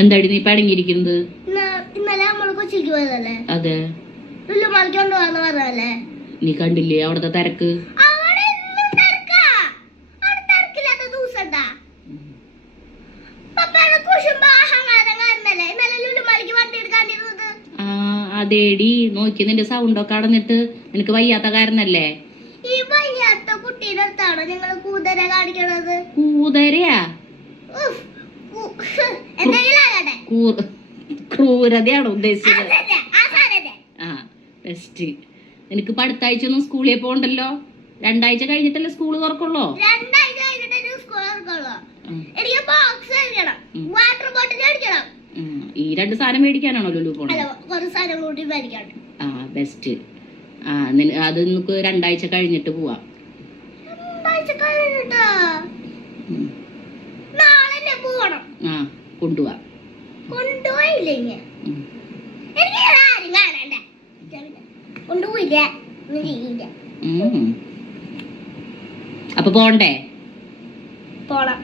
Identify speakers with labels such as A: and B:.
A: എന്താടി നീ പടങ്ങിയിരിക്കുന്നത്
B: ഇന്നലെ നമ്മൾ കൊച്ചിക്ക് പോയതല്ലേ?
A: അതെ.
B: പറഞ്ഞല്ലേ
A: നീ കണ്ടില്ലേ അവിടുത്തെ തിരക്ക്? അതേടി. നോക്കി നിന്റെ സൗണ്ട് ഒക്കെ അടഞ്ഞിട്ട് നിനക്ക് വയ്യാത്ത കാരണല്ലേ?
B: ഈ വയ്യാത്ത അടുത്താണോ കൂതര കാണിക്കണത്?
A: കൂതരയാ? ക്രൂരതയാണോ ഉദ്ദേശിച്ചത്.
B: ആ
A: ബെസ്റ്റ് എനിക്ക് ഇപ്പൊ അടുത്താഴ്ച ഒന്നും സ്കൂളിൽ പോകണ്ടല്ലോ രണ്ടാഴ്ച കഴിഞ്ഞിട്ടല്ലേ സ്കൂൾ തുറക്കുള്ളോ? ഈ രണ്ട് സാധനം മേടിക്കാനാണോ ലുലു പോണത് ആ ബെസ്റ്റ് ആ അത് നമുക്ക് രണ്ടാഴ്ച കഴിഞ്ഞിട്ട് പോവാം. ആ കൊണ്ടുപോവാം
B: കൊണ്ടുപോയില്ലേ ഇങ്ങ്?
A: ഉം.
B: എനിക്ക് ഇവിടെ ആരും കാണണ്ട കൊണ്ടുപോയില്ല ഒന്നും ചെയ്യില്ല
A: അപ്പൊ പോണ്ടേ
B: പോണം.